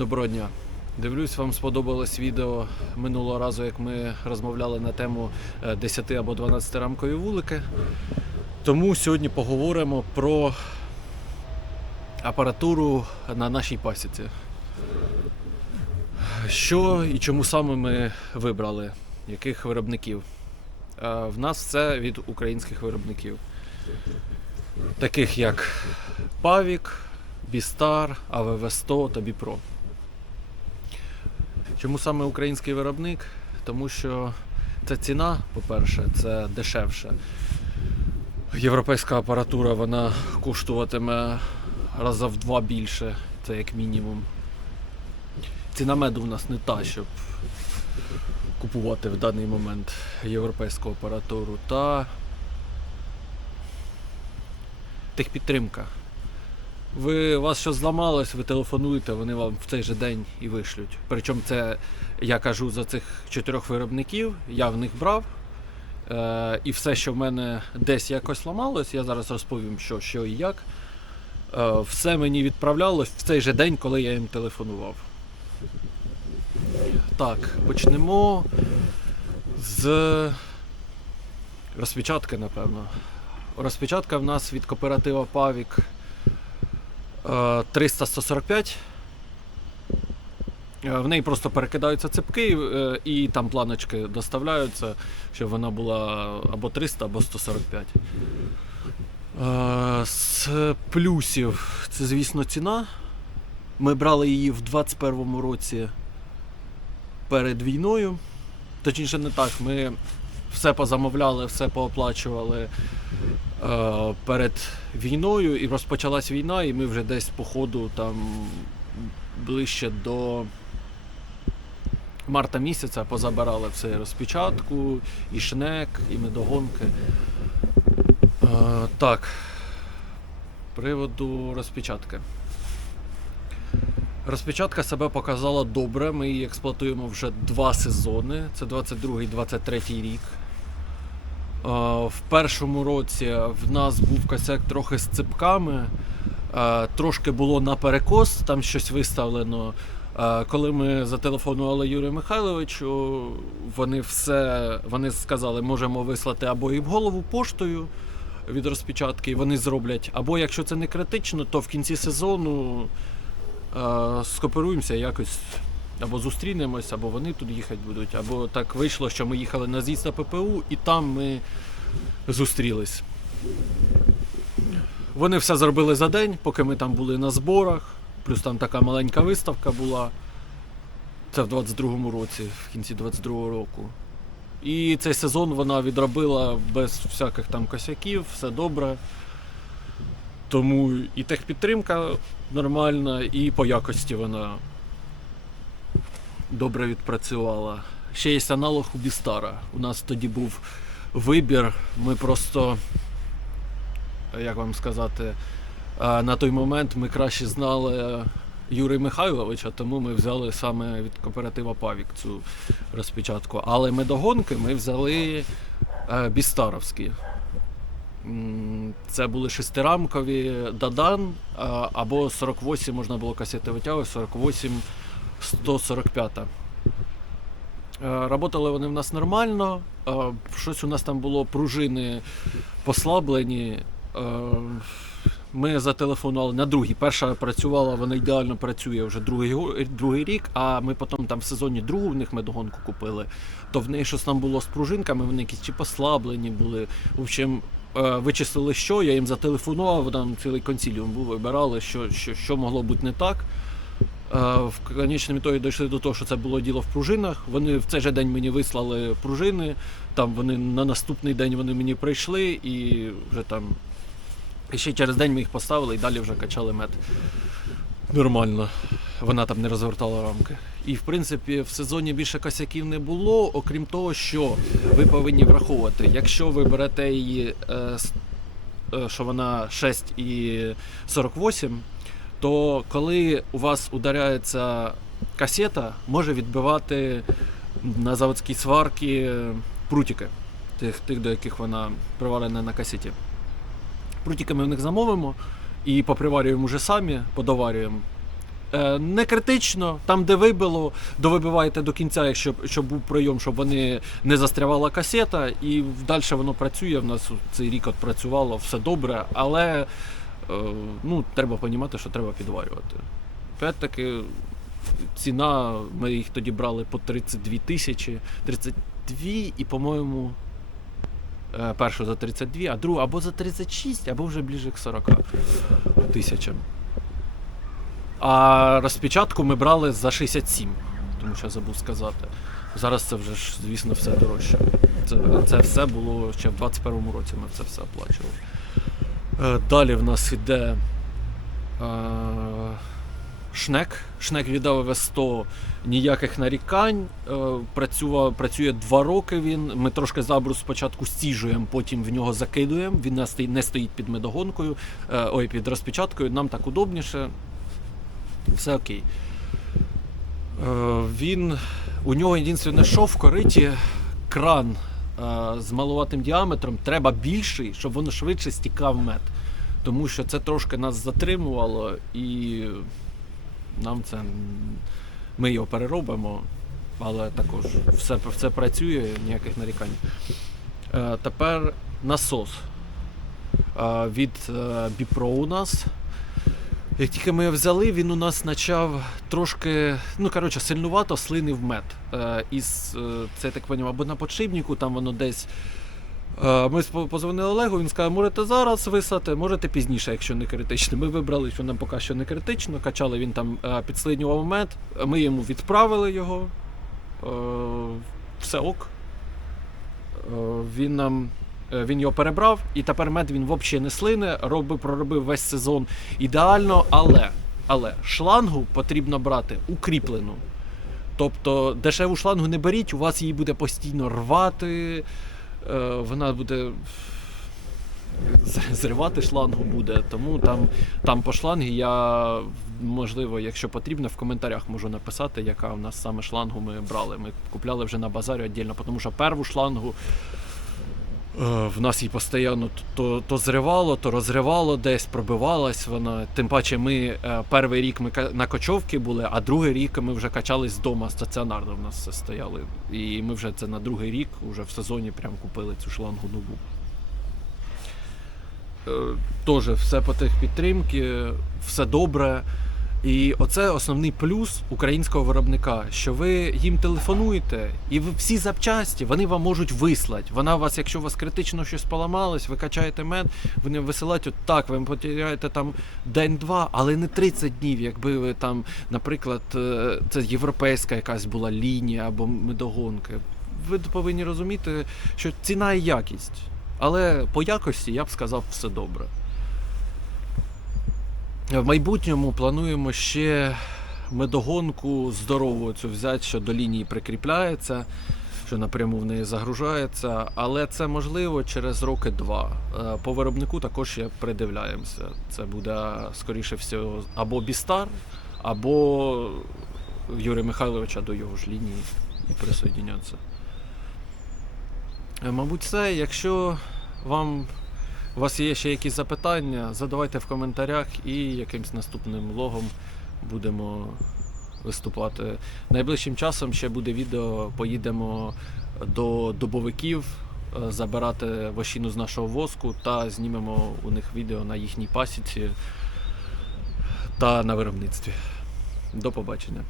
Доброго дня. Дивлюсь, вам сподобалось відео минулого разу, як ми розмовляли на тему е, 10 або 12 рамкові вулики. Тому сьогодні поговоримо про апаратуру на нашій пасіці. Що і чому саме ми вибрали, яких виробників? Е, В нас все від українських виробників, таких як Pavik, Бістар, АВВ-100 та Біпро. Чому саме український виробник? Тому що це ціна, по-перше, це дешевше. Європейська апаратура вона коштуватиме раза в два більше, це як мінімум. Ціна меду в нас не та, щоб купувати в даний момент європейську апаратуру. Та техпідтримка. Ви у вас щось зламалось, ви телефонуєте, вони вам в цей же день і вишлють. Причому це я кажу за цих чотирьох виробників, я в них брав. Е, і все, що в мене десь якось ламалось, я зараз розповім, що, що і як. Е, все мені відправлялось в цей же день, коли я їм телефонував. Так, почнемо з розпечатки, напевно. Розпечатка в нас від кооператива Павік. Е, 300-145. Е, В неї просто перекидаються цепки е, і там планочки доставляються, щоб вона була або 300, або 145. Е, З плюсів це, звісно, ціна. Ми брали її в 21-му році перед війною. Точніше, не так. Ми все позамовляли, все пооплачували перед війною, і розпочалась війна, і ми вже десь по ходу там ближче до марта місяця позабирали все розпечатку, і шнек, і медогонки. Е, так, приводу розпечатки. Розпечатка себе показала добре. Ми її експлуатуємо вже два сезони. Це 22-23 рік. В першому році в нас був косяк трохи з ципками. Е, Трошки було на перекос, там щось виставлено. Е, Коли ми зателефонували Юрію Михайловичу, вони все вони сказали, можемо вислати або і в голову поштою від розпечатки, і вони зроблять. Або якщо це не критично, то в кінці сезону е, скооперуємося якось. Або зустрінемось, або вони тут їхати будуть, або так вийшло, що ми їхали на з'їзд на ППУ, і там ми зустрілись. Вони все зробили за день, поки ми там були на зборах. Плюс там така маленька виставка була. Це в 22-му році, в кінці 22-го року. І цей сезон вона відробила без всяких там косяків, все добре. Тому і техпідтримка нормальна, і по якості вона добре відпрацювала. Ще є аналог у Бістара. У нас тоді був вибір. Ми просто, як вам сказати, на той момент ми краще знали Юрія Михайловича, тому ми взяли саме від кооператива Павік цю розпечатку. Але медогонки ми взяли е, Бістаровські. Це були шестирамкові Дадан або 48 можна було касети витягувати, 48 145. Е, Работали вони в нас нормально. Е, Щось у нас там було пружини послаблені. Е, Ми зателефонували на другий. Перша працювала, вона ідеально працює вже другий, другий рік, а ми потім там в сезоні другу в них медогонку купили. То в неї щось там було з пружинками, вони якісь чи послаблені були. В общем, вичислили що, я їм зателефонував, там цілий консіліум був, вибирали, що, що, що могло бути не так. Е, В конечному ітогі дійшли до того, що це було діло в пружинах. Вони в цей же день мені вислали пружини. Там вони на наступний день вони мені прийшли і вже там. І ще через день ми їх поставили і далі вже качали мед. Нормально. Вона там не розвертала рамки. І в принципі в сезоні більше косяків не було, окрім того, що ви повинні враховувати, якщо ви берете її, е, е, що вона 6 і 48, то коли у вас ударяється касета, може відбивати на заводській сварці прутики, тих, тих, до яких вона приварена на касеті. Прутики ми в них замовимо і поприварюємо вже самі, подоварюємо. Е, Не критично, там, де вибило, довибиваєте до кінця, якщо щоб був прийом, щоб вони не застрявала касета, і далі воно працює. В нас цей рік от працювало, все добре, але е, ну, треба розуміти, що треба підварювати. Опять-таки, ціна, ми їх тоді брали по 32 тисячі, 32 і, по-моєму, е, першу за 32, а другу або за 36, або вже ближе к 40 тисячам. А розпечатку ми брали за 67, тому що я забув сказати. Зараз це вже ж, звісно, все дорожче. Це, це все було ще в 21-му році, ми це все оплачували. Е, Далі в нас іде е, Шнек. Шнек віддав В100 ніяких нарікань. Е, працював, працює два роки він. Ми трошки забрус спочатку стіжуємо, потім в нього закидуємо. Він не стоїть, під медогонкою, ой, під розпечаткою. Нам так удобніше. Все окей. Він, у нього єдине, що в кориті кран з малуватим діаметром треба більший, щоб воно швидше стікав мед. Тому що це трошки нас затримувало і нам це. Ми його переробимо, але також все, все працює, ніяких нарікань. Е, тепер насос е, від е, Біпро у нас. Як тільки ми його взяли, він у нас почав трошки, ну коротше, сильнувато слинив мед. Е, із, е, це так розумію, або на подшипнику, там воно десь. Е, Ми позвонили Олегу, він сказав, можете зараз висати, можете пізніше, якщо не критично. Ми вибрали, що нам поки що не критично. Качали він там е, підсліднював мед, ми йому відправили його. Е, Все ок. Е, Він нам. Е, Він його перебрав, і тепер мед він взагалі не слине, робив, проробив весь сезон ідеально, але, але шлангу потрібно брати укріплену. Тобто дешеву шлангу не беріть, у вас її буде постійно рвати, е, вона буде зривати шлангу буде. Тому там, там по шлангі я, можливо, якщо потрібно, в коментарях можу написати, яка у нас саме шлангу ми брали. Ми купляли вже на базарі віддільно, тому що перву шлангу. Е, В нас її постійно то, то зривало, то розривало десь, пробивалась вона. Тим паче, ми е, перший рік ми на кочовці були, а другий рік ми вже качались вдома стаціонарно. В нас все стояли. І ми вже це на другий рік, вже в сезоні прям купили цю шлангу нову. Е, Теж все по тих підтримки, все добре. І оце основний плюс українського виробника, що ви їм телефонуєте, і ви всі запчасті вони вам можуть вислати. Вона вас, якщо у вас критично щось поламалось, ви качаєте мед, вони висилають от так, ви потеряєте там день-два, але не 30 днів, якби ви там, наприклад, е, це європейська якась була лінія або медогонки. Ви повинні розуміти, що ціна і якість. Але по якості я б сказав все добре. В майбутньому плануємо ще медогонку здорову цю взяти, що до лінії прикріпляється, що напряму в неї загружається. Але це можливо через роки два. Е, По виробнику також ще придивляємося. Це буде, скоріше всього, або Бістар, або Юрія Михайловича до його ж лінії і присоединяться. Е, Мабуть, все. Якщо вам у вас є ще якісь запитання, задавайте в коментарях і якимсь наступним влогом будемо виступати. Найближчим часом ще буде відео, поїдемо до добовиків е, забирати вощину з нашого воску та знімемо у них відео на їхній пасіці та на виробництві. До побачення.